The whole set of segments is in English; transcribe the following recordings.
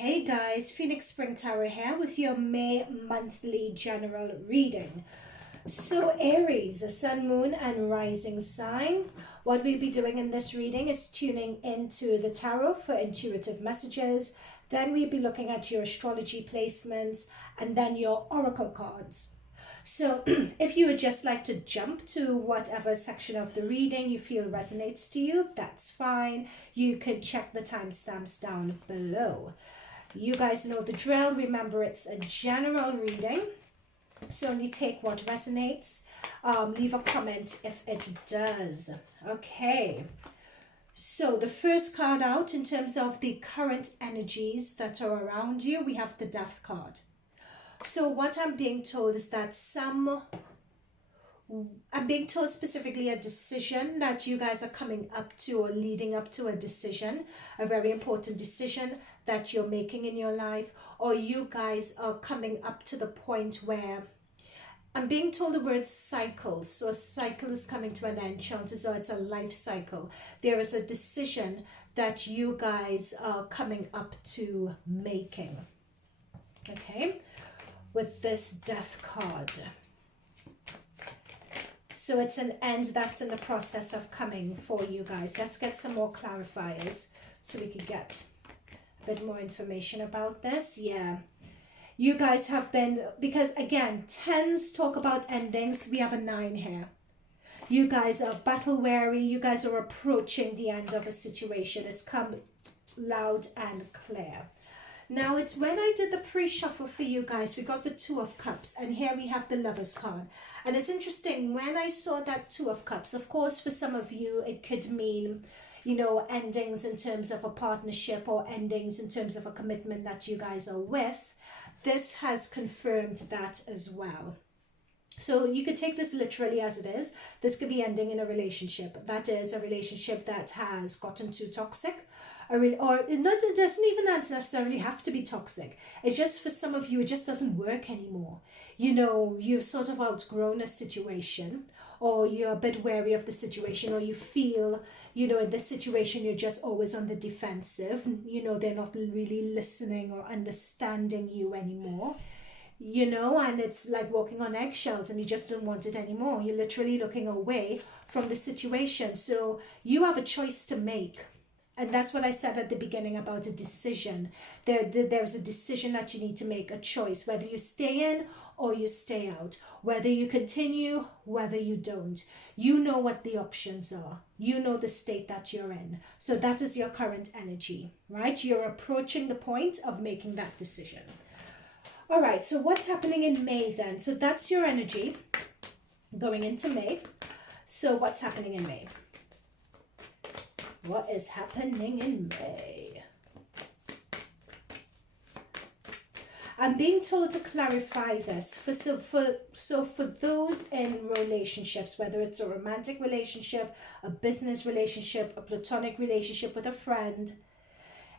Hey guys, Phoenix Spring Tarot here with your May monthly general reading. So Aries, a sun, moon and rising sign. What we'll be doing in this reading is tuning into the tarot for intuitive messages. Then we'll be looking at your astrology placements and then your oracle cards. So if you would just like to jump to whatever section of the reading you feel resonates to you, that's fine. You can check the timestamps down below. You guys know the drill. Remember, it's a general reading, so only take what resonates. Leave a comment if it does. Okay, so the first card out in terms of the current energies that are around you, we have the Death card. So what I'm being told is that I'm being told specifically a decision that you guys are coming up to or leading up to a decision, a very important decision that you're making in your life, or you guys are coming up to the point where I'm being told the word cycle. So a cycle is coming to an end. Chances are it's a life cycle. There is a decision that you guys are coming up to making. Okay, with this Death card. So it's an end that's in the process of coming for you guys. Let's get some more clarifiers so we can get a bit more information about this. Yeah, you guys have been, because again, 10s talk about endings. We have a 9 here. You guys are battle weary. You guys are approaching the end of a situation. It's come loud and clear. Now, it's when I did the pre-shuffle for you guys, we got the Two of Cups, and here we have the Lovers card. And it's interesting, when I saw that Two of Cups, of course, for some of you, it could mean, you know, endings in terms of a partnership or endings in terms of a commitment that you guys are with. This has confirmed that as well. So you could take this literally as it is. This could be ending in a relationship. That is a relationship that has gotten too toxic. Or it's not, it doesn't even necessarily have to be toxic. It's just for some of you, it just doesn't work anymore. You know, you've sort of outgrown a situation, or you're a bit wary of the situation, or you feel, you know, in this situation, you're just always on the defensive. You know, they're not really listening or understanding you anymore. You know, and it's like walking on eggshells and you just don't want it anymore. You're literally looking away from the situation. So you have a choice to make. And that's what I said at the beginning about a decision. There's a decision that you need to make, a choice, whether you stay in or you stay out, whether you continue, whether you don't. You know what the options are. You know the state that you're in. So that is your current energy, right? You're approaching the point of making that decision. All right, so what's happening in May then? So that's your energy going into May. So what's happening in May? What is happening in May? I'm being told to clarify this. For those in relationships, whether it's a romantic relationship, a business relationship, a platonic relationship with a friend,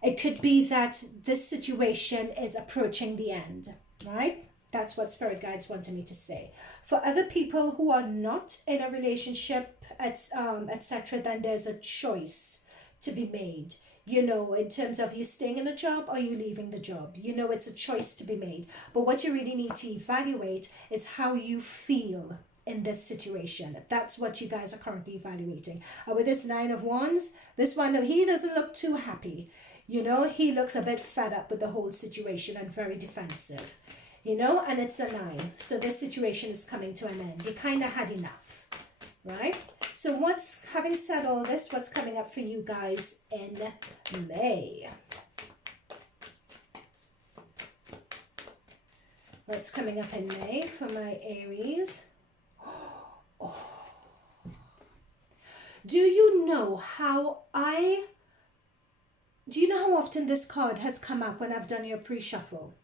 it could be that this situation is approaching the end, right? That's what Spirit Guides wanted me to say. For other people who are not in a relationship, etc., then there's a choice to be made. You know, in terms of you staying in a job or you leaving the job. You know, it's a choice to be made. But what you really need to evaluate is how you feel in this situation. That's what you guys are currently evaluating. And with this 9 of Wands, this one, he doesn't look too happy. You know, he looks a bit fed up with the whole situation and very defensive. You know, and it's a 9. So this situation is coming to an end. You kind of had enough, right? So having said all this, what's coming up for you guys in May? What's coming up in May for my Aries? Oh. Do you know how often this card has come up when I've done your pre-shuffle?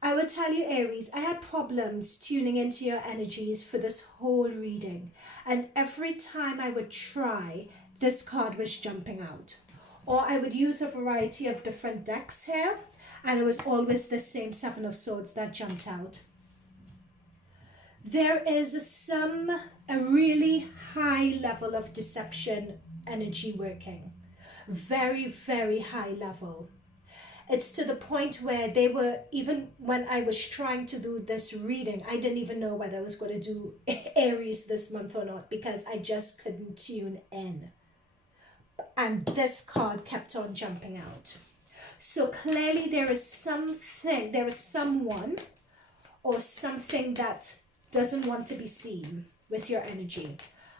I will tell you, Aries, I had problems tuning into your energies for this whole reading. And every time I would try, this card was jumping out. Or I would use a variety of different decks here, and it was always the same 7 of Swords that jumped out. There is a really high level of deception energy working. Very, very high level. It's to the point where they were, even when I was trying to do this reading, I didn't even know whether I was going to do Aries this month or not, because I just couldn't tune in. And this card kept on jumping out. So clearly there is something, there is someone or something that doesn't want to be seen with your energy.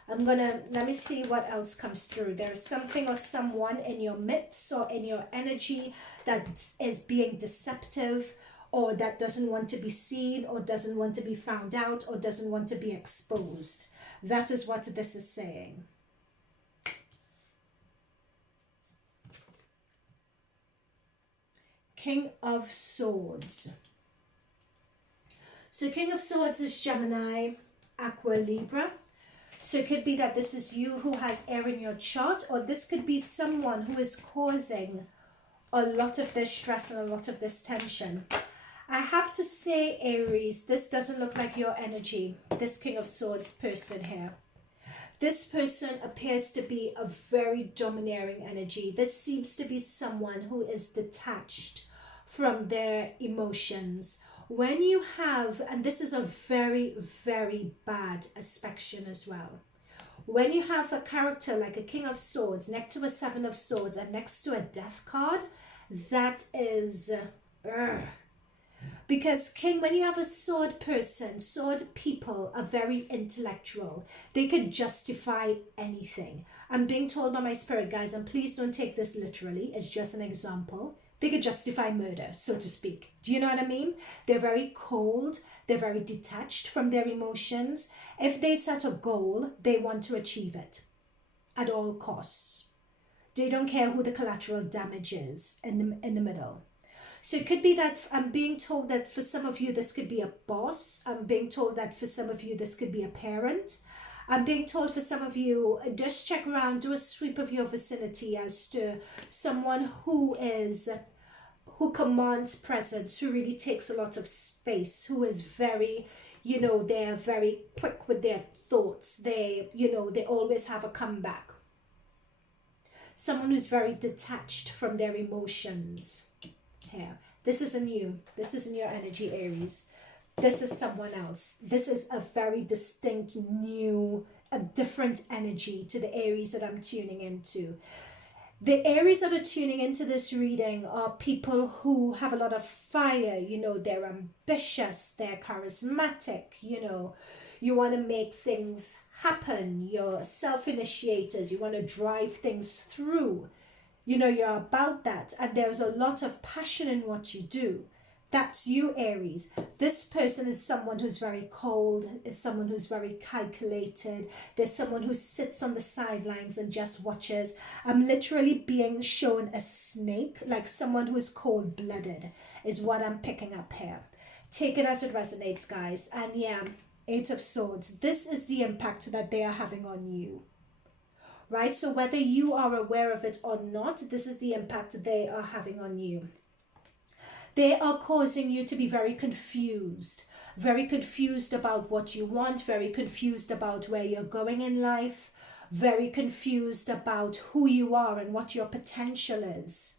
Let me see what else comes through. There's something or someone in your midst or in your energy that is being deceptive, or that doesn't want to be seen, or doesn't want to be found out, or doesn't want to be exposed. That is what this is saying. King of Swords. So King of Swords is Gemini, Aqua, Libra. So it could be that this is you who has air in your chart, or this could be someone who is causing a lot of this stress and a lot of this tension. I have to say, Aries, this doesn't look like your energy, this King of Swords person here. This person appears to be a very domineering energy. This seems to be someone who is detached from their emotions. When you have, and this is a very, very bad aspect as well. When you have a character like a King of Swords next to a Seven of Swords and next to a Death card, that is... Because when you have a sword person, sword people are very intellectual. They could justify anything. I'm being told by my spirit guides, and please don't take this literally, it's just an example. They could justify murder, so to speak. Do you know what I mean? They're very cold. They're very detached from their emotions. If they set a goal, they want to achieve it at all costs. They don't care who the collateral damage is in the middle. So it could be that I'm being told that for some of you, this could be a boss. I'm being told that for some of you, this could be a parent. I'm being told for some of you, just check around, do a sweep of your vicinity as to someone who commands presence, who really takes a lot of space, who is very, they're very quick with their thoughts. They always have a comeback. Someone who's very detached from their emotions here. This isn't you. This isn't your energy, Aries. This is someone else. This is a very distinct, new, a different energy to the Aries that I'm tuning into. The Aries that are tuning into this reading are people who have a lot of fire. They're ambitious, they're charismatic, you want to make things happen. You're self-initiators. You want to drive things through. You're about that. And there's a lot of passion in what you do. That's you, Aries. This person is someone who's very cold, is someone who's very calculated. There's someone who sits on the sidelines and just watches. I'm literally being shown a snake, like someone who is cold-blooded, is what I'm picking up here. Take it as it resonates, guys. And yeah, Eight of Swords. This is the impact that they are having on you. Right? So whether you are aware of it or not, this is the impact they are having on you. They are causing you to be very confused about what you want, very confused about where you're going in life, very confused about who you are and what your potential is.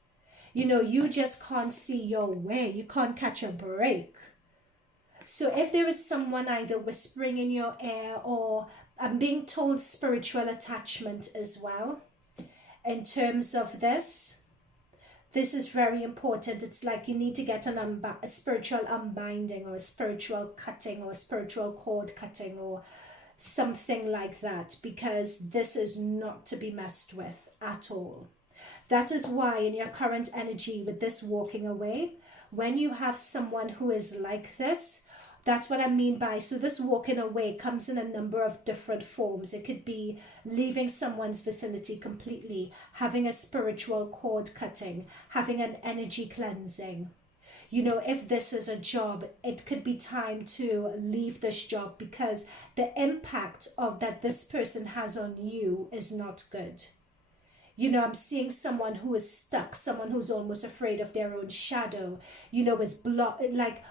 You just can't see your way. You can't catch a break. So if there is someone either whispering in your ear, or I'm being told spiritual attachment as well, in terms of this is very important. It's like you need to get a spiritual unbinding, or a spiritual cutting, or a spiritual cord cutting, or something like that, because this is not to be messed with at all. That is why in your current energy with this walking away, when you have someone who is like this, that's what I mean by, so this walking away comes in a number of different forms. It could be leaving someone's vicinity completely, having a spiritual cord cutting, having an energy cleansing. If this is a job, it could be time to leave this job, because the impact of that this person has on you is not good. I'm seeing someone who is stuck, someone who's almost afraid of their own shadow, is blocked, like,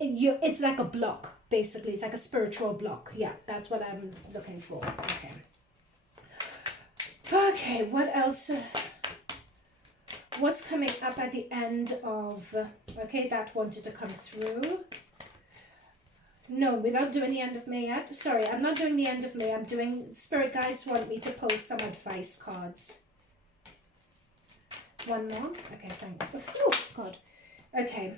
it's like a block, basically. It's like a spiritual block. Yeah, that's what I'm looking for. Okay, what else what's coming up at the end of, okay, that wanted to come through. No, we're not doing the end of May yet. Sorry, I'm not doing the end of May. I'm doing, Spirit Guides want me to pull some advice cards. One more. Okay, thank you. Oh, God. Okay.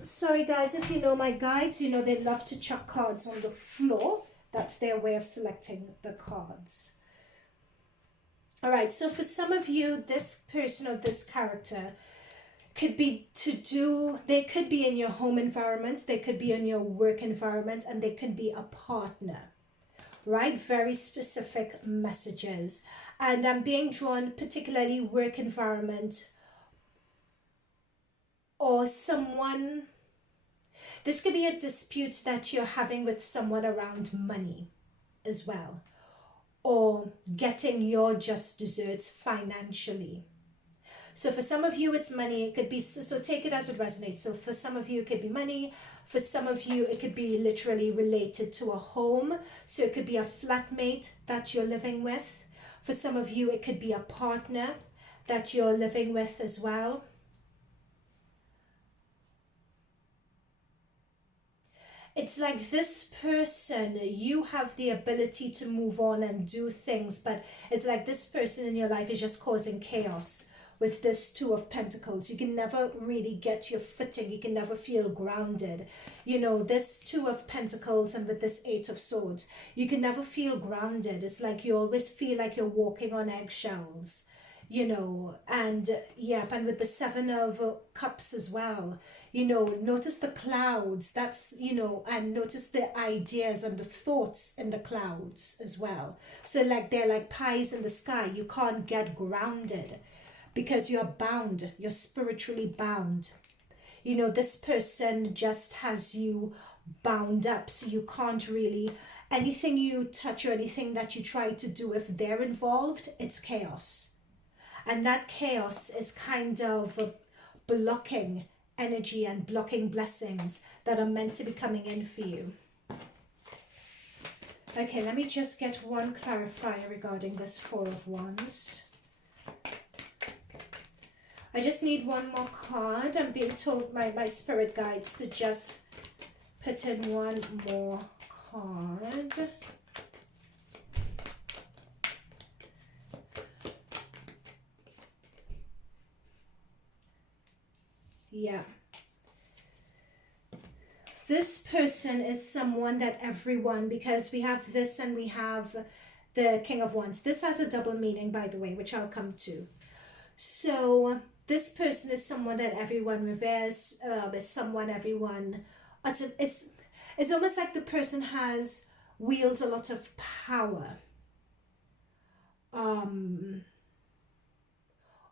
Sorry, guys, if you know my guides, you know they love to chuck cards on the floor. That's their way of selecting the cards. All right, so for some of you, this person or this character could be they could be in your home environment, they could be in your work environment, and they could be a partner, right? Very specific messages. And I'm being drawn particularly work environment or someone. This could be a dispute that you're having with someone around money as well, or getting your just desserts financially. So for some of you, it's money. It could be, so take it as it resonates. So for some of you, it could be money. For some of you, it could be literally related to a home. So it could be a flatmate that you're living with. For some of you, it could be a partner that you're living with as well. It's like this person, you have the ability to move on and do things, but it's like this person in your life is just causing chaos. With this Two of Pentacles, you can never really get your footing. You can never feel grounded. You know, this Two of Pentacles and with this Eight of Swords, you can never feel grounded. It's like you always feel like you're walking on eggshells, you know. And yep, and with the Seven of Cups as well, you know, notice the clouds. That's, you know, and notice the ideas and the thoughts in the clouds as well. So like they're like pies in the sky. You can't get grounded, because you're bound, you're spiritually bound. You know, this person just has you bound up, so you can't really, anything you touch or anything that you try to do, if they're involved, it's chaos. And that chaos is kind of blocking energy and blocking blessings that are meant to be coming in for you. Okay, let me just get one clarifier regarding this Four of Wands. I just need one more card. I'm being told by my spirit guides to just put in one more card. Yeah. This person is someone that everyone, because we have this and we have the King of Wands. This has a double meaning, by the way, which I'll come to. So this person is someone that everyone reveres, is someone everyone, it's almost like the person wields a lot of power,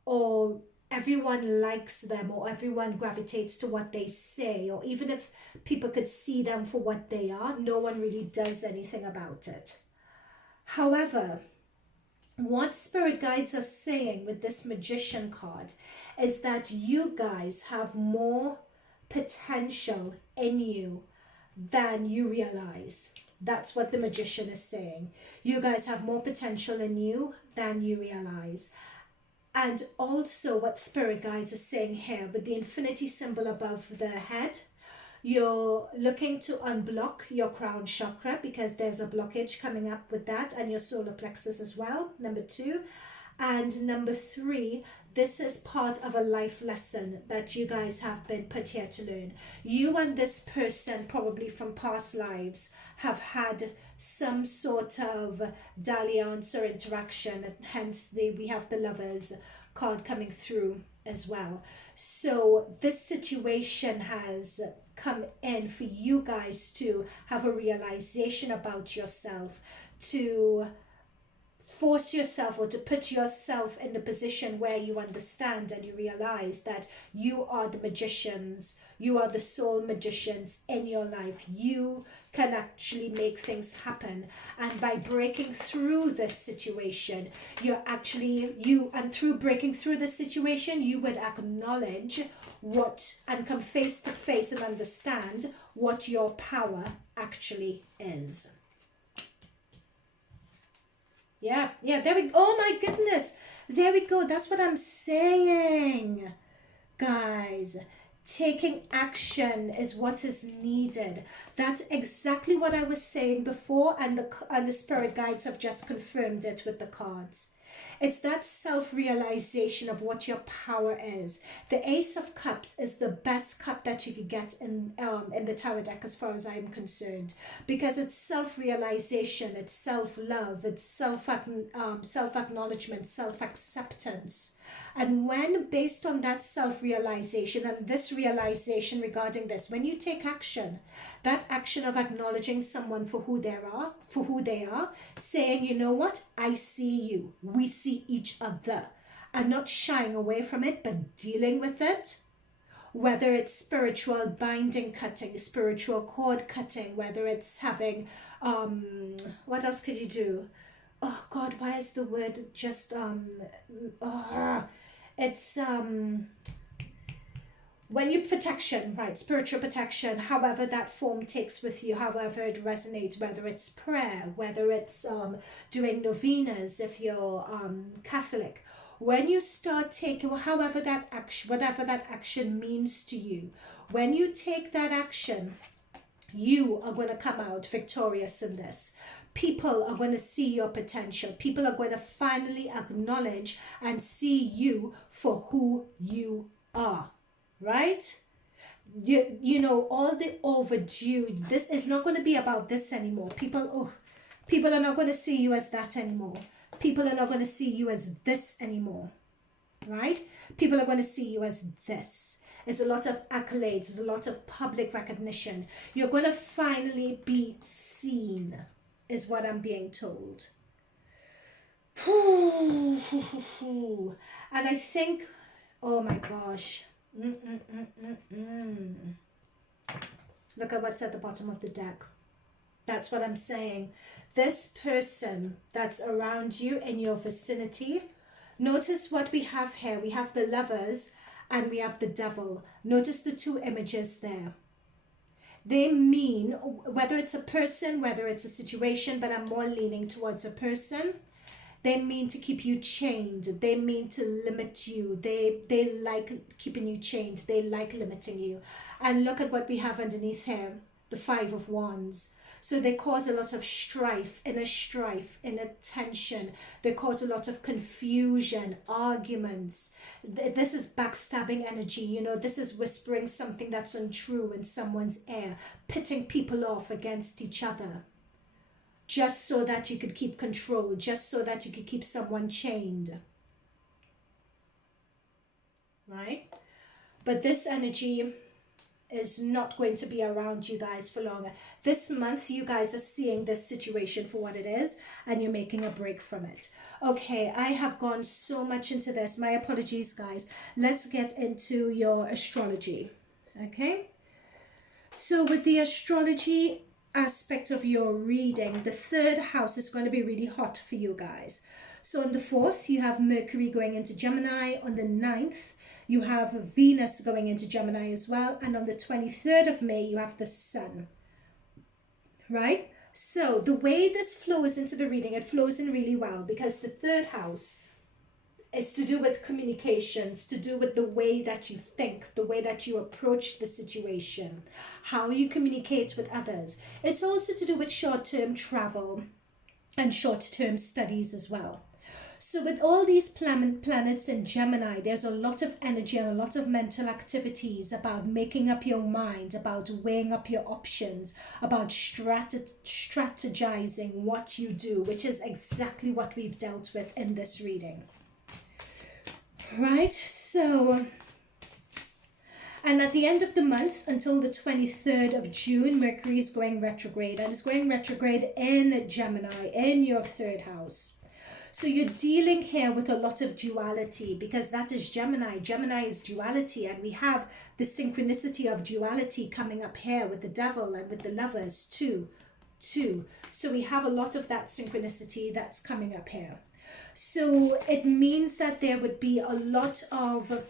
or everyone likes them, or everyone gravitates to what they say, or even if people could see them for what they are, no one really does anything about it. However, what spirit guides are saying with this Magician card is that you guys have more potential in you than you realize. That's what the Magician is saying. You guys have more potential in you than you realize. And also what spirit guides are saying here with the infinity symbol above the head, you're looking to unblock your crown chakra because there's a blockage coming up with that, and your solar plexus as well, number 2. And number 3, this is part of a life lesson that you guys have been put here to learn. You and this person, probably from past lives, have had some sort of dalliance or interaction, and hence we have the Lovers card coming through as well. So this situation has come in for you guys to have a realization about yourself, to force yourself or to put yourself in the position where you understand and you realize that you are the magicians, you are the soul magicians in your life. You can actually make things happen, and by breaking through this situation, and through breaking through this situation, you would acknowledge what, and come face to face and understand what your power actually is. Yeah, yeah, there we go. Oh my goodness. There we go. That's what I'm saying, guys. Taking action is what is needed. That's exactly what I was saying before, and the spirit guides have just confirmed it with the cards. It's that self-realization of what your power is. The Ace of Cups is the best cup that you could get in the tarot deck, as far as I'm concerned, because it's self-realization, it's self-love, it's self-acknowledgement, self-acceptance. And when, based on that self-realization and this realization regarding this, when you take action, that action of acknowledging someone for who they are, saying, you know what, I see you, we see each other, and not shying away from it, but dealing with it, whether it's spiritual binding cutting, spiritual cord cutting, whether it's having, what else could you do? Oh God, why is the word just, it's, when you protection, right, spiritual protection, however that form takes with you, however it resonates, whether it's prayer, whether it's doing novenas if you're Catholic. When you start taking, however that action, whatever that action means to you, when you take that action, you are going to come out victorious in this. People are going to see your potential. People are going to finally acknowledge and see you for who you are. Right? You know, all the overdue, this is not going to be about this anymore. People are not going to see you as that anymore. People are not going to see you as this anymore. Right? People are going to see you as this. There's a lot of accolades. There's a lot of public recognition. You're going to finally be seen, is what I'm being told. And I think, oh my gosh. Look at what's at the bottom of the deck. That's what I'm saying. This person that's around you in your vicinity, notice what we have here. We have the Lovers and we have the Devil. Notice the two images there. They mean, whether it's a person, whether it's a situation, but I'm more leaning towards a person. They mean to keep you chained. They mean to limit you. They like keeping you chained. They like limiting you. And look at what we have underneath here, the Five of Wands. So they cause a lot of strife, inner tension. They cause a lot of confusion, arguments. This is backstabbing energy. You know, this is whispering something that's untrue in someone's ear, pitting people off against each other, just so that you could keep control, just so that you could keep someone chained. Right? But this energy is not going to be around you guys for longer. This month, you guys are seeing this situation for what it is, and you're making a break from it. Okay, I have gone so much into this. My apologies, guys. Let's get into your astrology. Okay? So with the astrology aspect of your reading, the third house is going to be really hot for you guys. So on the 4th, you have Mercury going into Gemini. On the 9th, you have Venus going into Gemini as well. And on the 23rd of May, you have the Sun. Right? So the way this flows into the reading, it flows in really well, because the third house is to do with communications, to do with the way that you think, the way that you approach the situation, how you communicate with others. It's also to do with short-term travel and short-term studies as well. So with all these planets in Gemini, there's a lot of energy and a lot of mental activities about making up your mind, about weighing up your options, about strategizing what you do, which is exactly what we've dealt with in this reading. Right, so, and at the end of the month, until the 23rd of June, Mercury is going retrograde, and it's going retrograde in Gemini, in your third house. So you're dealing here with a lot of duality, because that is Gemini. Gemini is duality, and we have the synchronicity of duality coming up here with the Devil and with the Lovers too. So we have a lot of that synchronicity that's coming up here. So it means that there would be a lot of...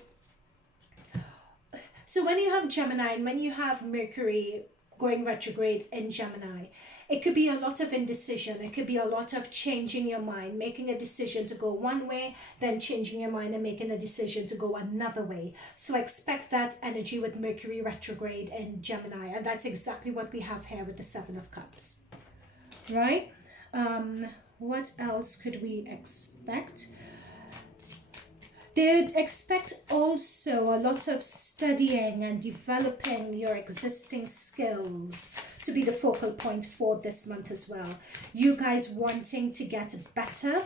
So when you have Gemini and when you have Mercury going retrograde in Gemini. It could be a lot of indecision. It could be a lot of changing your mind, making a decision to go one way, then changing your mind and making a decision to go another way. So expect that energy with Mercury retrograde in Gemini. And that's exactly what we have here with the Seven of Cups. Right? What else could we expect? They'd expect also a lot of studying and developing your existing skills to be the focal point for this month as well. You guys wanting to get better,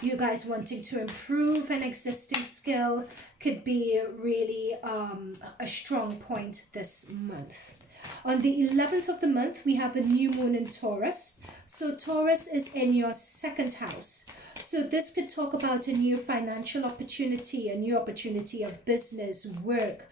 you guys wanting to improve an existing skill could be really a strong point this month. On the 11th of the month, we have a new moon in Taurus. So Taurus is in your second house. So this could talk about a new financial opportunity, a new opportunity of business, work,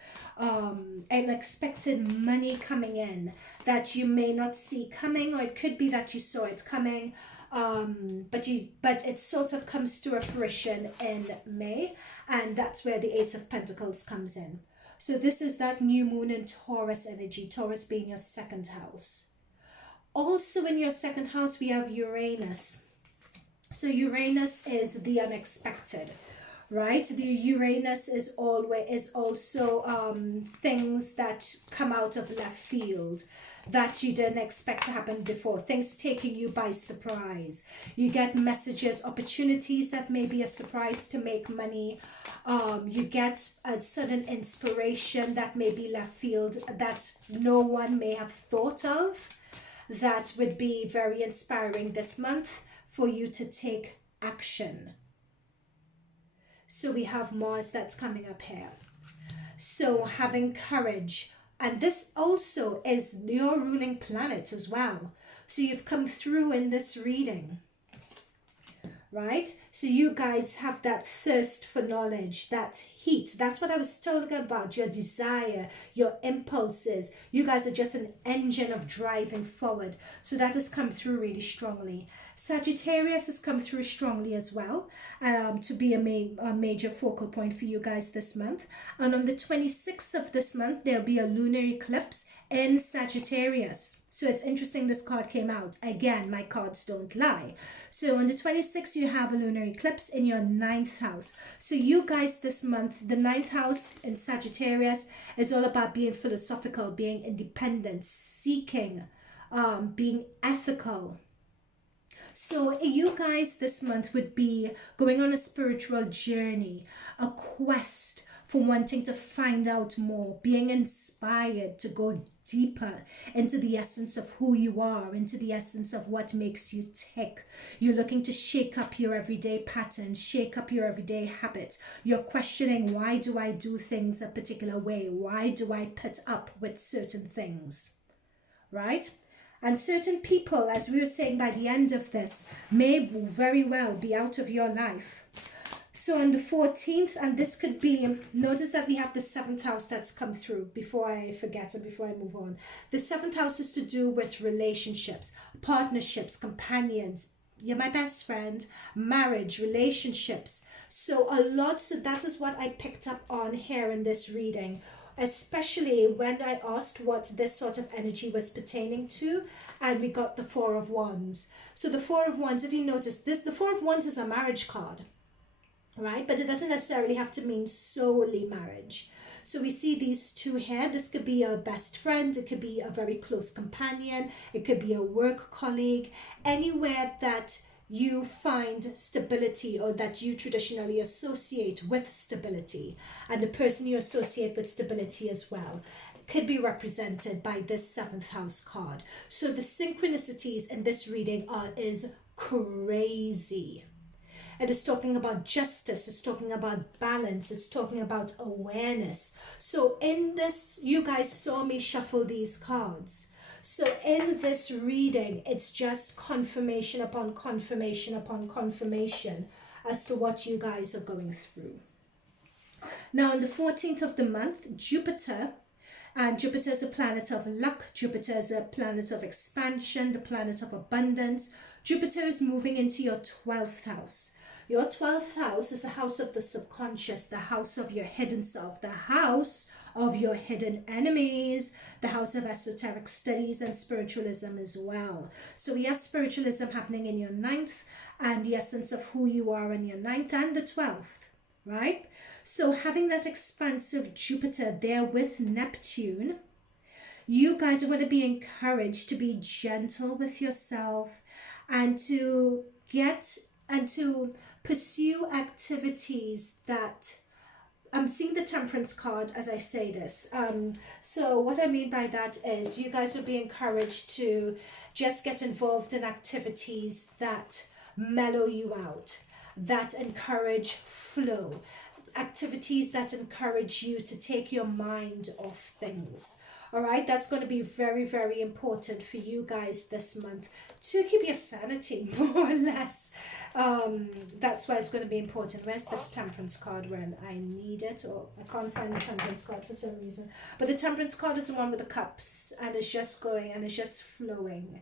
unexpected money coming in that you may not see coming, or it could be that you saw it coming, but it sort of comes to a fruition in May, and that's where the Ace of Pentacles comes in. So this is that new moon in Taurus energy, Taurus being your second house. Also in your second house, we have Uranus. So Uranus is the unexpected, right? The Uranus is also things that come out of left field that you didn't expect to happen before, things taking you by surprise. You get messages, opportunities that may be a surprise to make money. You get a sudden inspiration that may be left field that no one may have thought of, that would be very inspiring this month for you to take action. So we have Mars that's coming up here. So having courage, and this also is your ruling planet as well. So you've come through in this reading, right? So you guys have that thirst for knowledge, that heat. That's what I was talking about, your desire, your impulses. You guys are just an engine of driving forward. So that has come through really strongly. Sagittarius has come through strongly as well, to be a major focal point for you guys this month. And on the 26th of this month, there'll be a lunar eclipse in Sagittarius. So it's interesting this card came out. Again, my cards don't lie. So on the 26th, you have a lunar eclipse in your 9th house. So you guys this month, the 9th house in Sagittarius is all about being philosophical, being independent, seeking, being ethical. So you guys this month would be going on a spiritual journey, a quest for wanting to find out more, being inspired to go deeper into the essence of who you are, into the essence of what makes you tick. You're looking to shake up your everyday patterns, shake up your everyday habits. You're questioning, why do I do things a particular way? Why do I put up with certain things, right? And certain people, as we were saying by the end of this, may very well be out of your life. So on the 14th, and this could be, notice that we have the 7th house that's come through before I forget and before I move on. The 7th house is to do with relationships, partnerships, companions. You're my best friend, marriage, relationships. So that is what I picked up on here in this reading, especially when I asked what this sort of energy was pertaining to, and we got the Four of Wands. So the Four of Wands, if you notice this, the Four of Wands is a marriage card, right? But it doesn't necessarily have to mean solely marriage. So we see these two here. This could be a best friend. It could be a very close companion. It could be a work colleague. Anywhere that you find stability, or that you traditionally associate with stability, and the person you associate with stability as well could be represented by this 7th house card. So the synchronicities in this reading is crazy. It is talking about justice, it's talking about balance, it's talking about awareness. So in this, you guys saw me shuffle these cards. So in this reading, it's just confirmation upon confirmation upon confirmation as to what you guys are going through. Now on the 14th of the month, Jupiter, and Jupiter is a planet of luck, Jupiter is a planet of expansion, the planet of abundance. Jupiter is moving into your 12th house. Your 12th house is the house of the subconscious, the house of your hidden self, the house of your hidden enemies, the house of esoteric studies and spiritualism as well. So we have spiritualism happening in your ninth, and the essence of who you are in your ninth and the 12th, right? So having that expansive Jupiter there with Neptune, you guys are going to be encouraged to be gentle with yourself and to pursue activities that, I'm seeing the Temperance card as I say this. So what I mean by that is you guys will be encouraged to just get involved in activities that mellow you out, that encourage flow, activities that encourage you to take your mind off things. All right, that's going to be very, very important for you guys this month to keep your sanity, more or less. That's why it's going to be important. Where's this Temperance card when I need it? Or I can't find the Temperance card for some reason. But the Temperance card is the one with the cups, and it's just going and it's just flowing.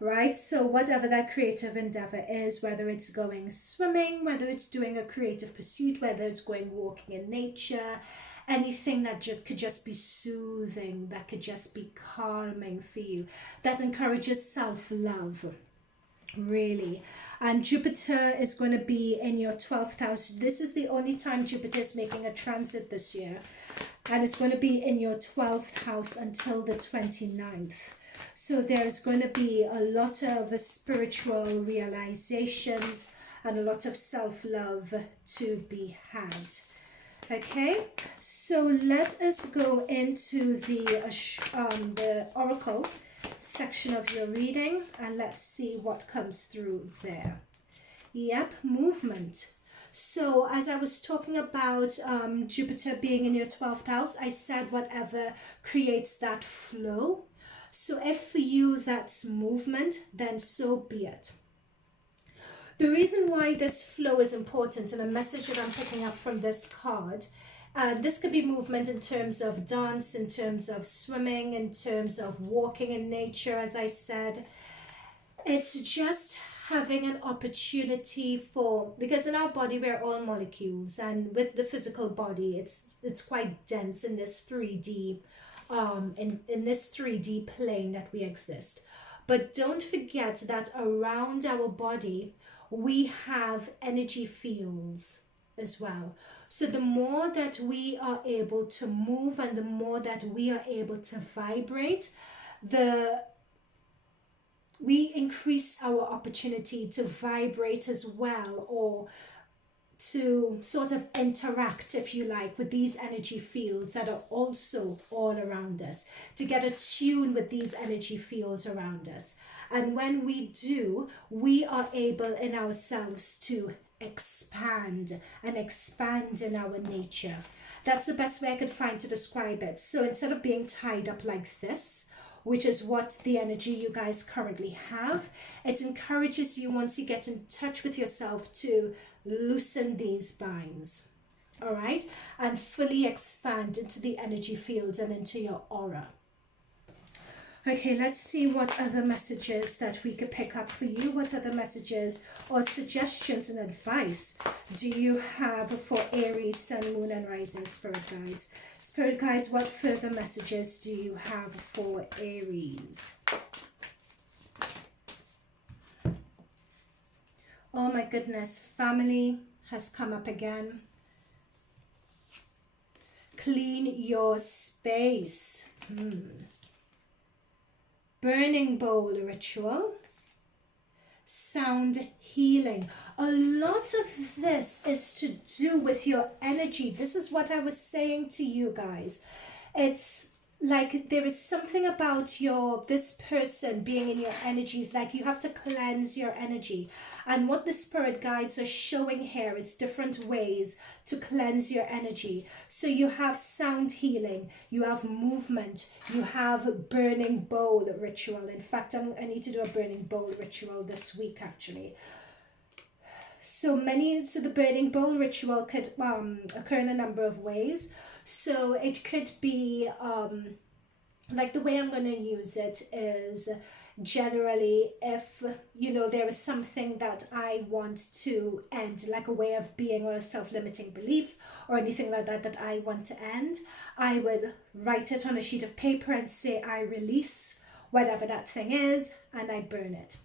Right, so whatever that creative endeavor is, whether it's going swimming, whether it's doing a creative pursuit, whether it's going walking in nature, anything that could just be soothing, that could just be calming for you, that encourages self-love, really. And Jupiter is going to be in your 12th house. This is the only time Jupiter is making a transit this year, and it's going to be in your 12th house until the 29th. So there's going to be a lot of spiritual realizations and a lot of self-love to be had. Okay, so let us go into the oracle section of your reading, and let's see what comes through there. Yep, movement. So as I was talking about Jupiter being in your 12th house, I said whatever creates that flow. So if for you that's movement, then so be it. The reason why this flow is important, and a message that I'm picking up from this card, this could be movement in terms of dance, in terms of swimming, in terms of walking in nature, as I said. It's just having an opportunity for, because in our body we're all molecules, and with the physical body it's quite dense in this 3D in this 3D plane that we exist. But don't forget that around our body we have energy fields as well. So the more that we are able to move and the more that we are able to vibrate, we increase our opportunity to vibrate as well, or to sort of interact, if you like, with these energy fields that are also all around us, to get attuned with these energy fields around us. And when we do, we are able in ourselves to expand and expand in our nature. That's the best way I could find to describe it. So instead of being tied up like this, which is what the energy you guys currently have, it encourages you, once you get in touch with yourself, to loosen these binds, all right, and fully expand into the energy fields and into your aura. Okay, let's see what other messages that we could pick up for you. What other messages or suggestions and advice do you have for Aries, Sun, Moon, and Rising Spirit Guides? Spirit Guides, what further messages do you have for Aries? Oh my goodness, family has come up again. Clean your space. Burning bowl ritual. Sound healing. A lot of this is to do with your energy. This is what I was saying to you guys. It's like there is something about this person being in your energies, like you have to cleanse your energy. And what the spirit guides are showing here is different ways to cleanse your energy. So you have sound healing, you have movement, you have burning bowl ritual. In fact, I need to do a burning bowl ritual this week actually. So the burning bowl ritual could occur in a number of ways. So it could be like the way I'm going to use it is generally, if you know there is something that I want to end, like a way of being or a self-limiting belief or anything like that that I want to end, I would write it on a sheet of paper and say I release whatever that thing is, and I burn it.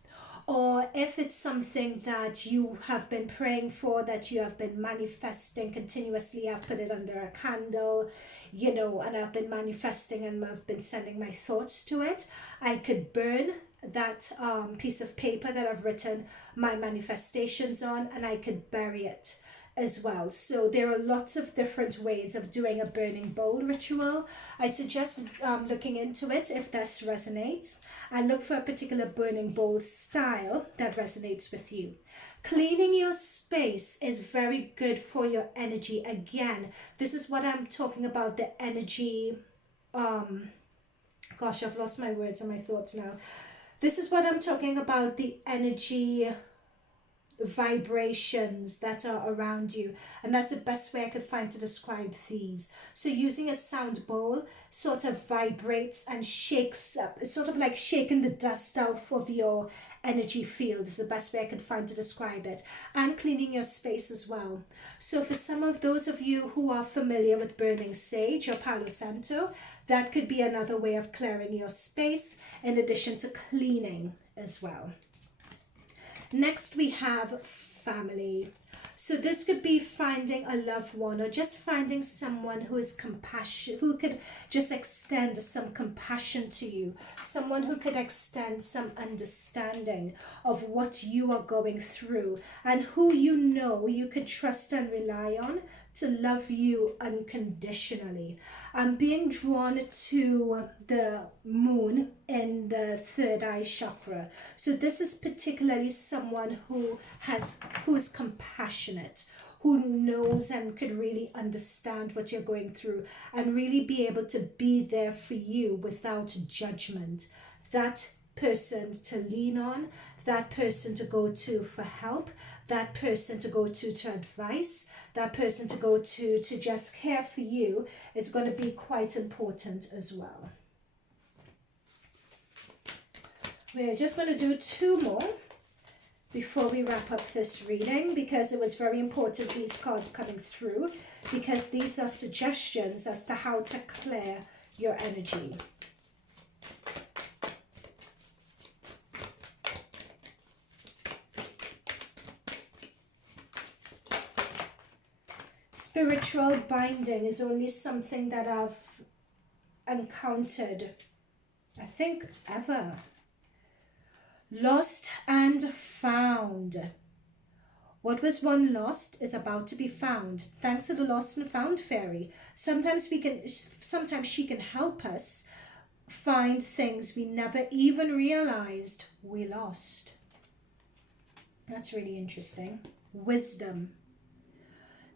Or if it's something that you have been praying for, that you have been manifesting continuously, I've put it under a candle, you know, and I've been manifesting and I've been sending my thoughts to it, I could burn that piece of paper that I've written my manifestations on, and I could bury it as well. So there are lots of different ways of doing a burning bowl ritual. I suggest looking into it if this resonates, and look for a particular burning bowl style that resonates with you. Cleaning your space is very good for your energy. Again, this is what I'm talking about, the energy, gosh, I've lost my words and my thoughts now. This is what I'm talking about, the energy vibrations that are around you, and that's the best way I could find to describe these. So using a sound bowl sort of vibrates and shakes up, it's sort of like shaking the dust off of your energy field is the best way I could find to describe it. And cleaning your space as well. So for some of those of you who are familiar with burning sage or Palo Santo, that could be another way of clearing your space in addition to cleaning as well. Next we have family. So this could be finding a loved one, or just finding someone who is compassion, who could just extend some compassion to you, someone who could extend some understanding of what you are going through, and who you know you could trust and rely on to love you unconditionally. I'm being drawn to the moon in the third eye chakra. So this is particularly someone who is compassionate, who knows and could really understand what you're going through and really be able to be there for you without judgment. That person to lean on, that person to go to for help, that person to go to advice, that person to go to just care for you is going to be quite important as well. We're just going to do two more before we wrap up this reading, because it was very important, these cards coming through, because these are suggestions as to how to clear your energy. Spiritual binding is only something that I've encountered, I think, ever. Lost and found. What was one lost is about to be found. Thanks to the lost and found fairy. Sometimes she can help us find things we never even realized we lost. That's really interesting. Wisdom.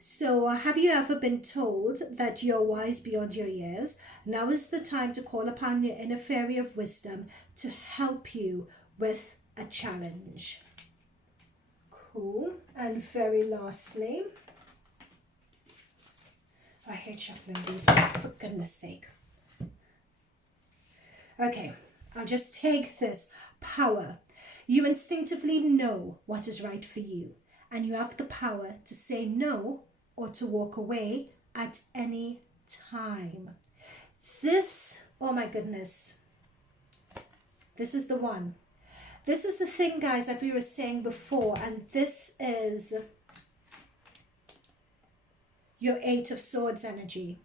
So have you ever been told that you're wise beyond your years? Now is the time to call upon your inner fairy of wisdom to help you with a challenge. Cool. And very lastly, I hate shuffling these, for goodness sake. Okay, I'll just take this. Power. You instinctively know what is right for you, and you have the power to say no or to walk away at any time. This, oh my goodness, this is the one. This is the thing, guys, that we were saying before, and this is your Eight of Swords energy,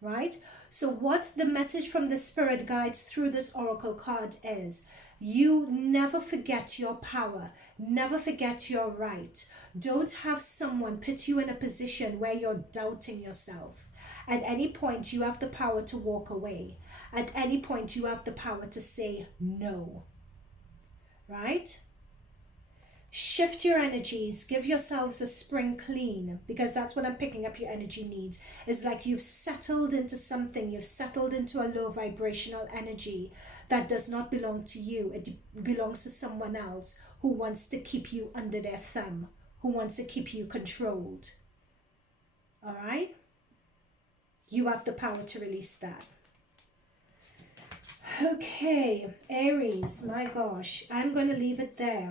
right? So what the message from the spirit guides through this oracle card is, you never forget your power. Never forget your right. Don't have someone put you in a position where you're doubting yourself. At any point, you have the power to walk away. At any point, you have the power to say no. Right? Shift your energies. Give yourselves a spring clean, because that's what I'm picking up your energy needs. It's like you've settled into something. You've settled into a low vibrational energy that does not belong to you. It belongs to someone else who wants to keep you under their thumb, who wants to keep you controlled. All right? You have the power to release that. Okay, Aries, my gosh, I'm going to leave it there.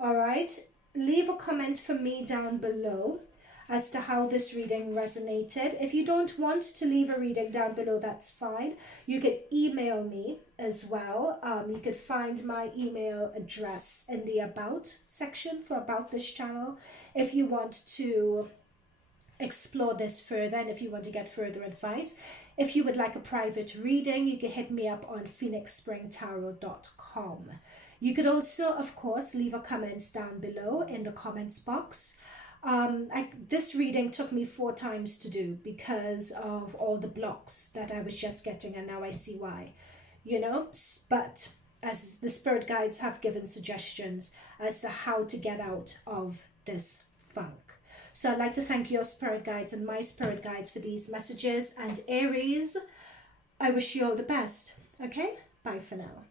All right, leave a comment for me down below as to how this reading resonated. If you don't want to leave a reading down below, that's fine. You can email me as well. You could find my email address in the About section for About this channel if you want to explore this further and if you want to get further advice. If you would like a private reading, you can hit me up on phoenixspringtarot.com. You could also, of course, leave a comments down below in the comments box. This reading took me 4 times to do because of all the blocks that I was just getting, and now I see why, you know. But as the spirit guides have given suggestions as to how to get out of this funk. So I'd like to thank your spirit guides and my spirit guides for these messages. And Aries, I wish you all the best. Okay, bye for now.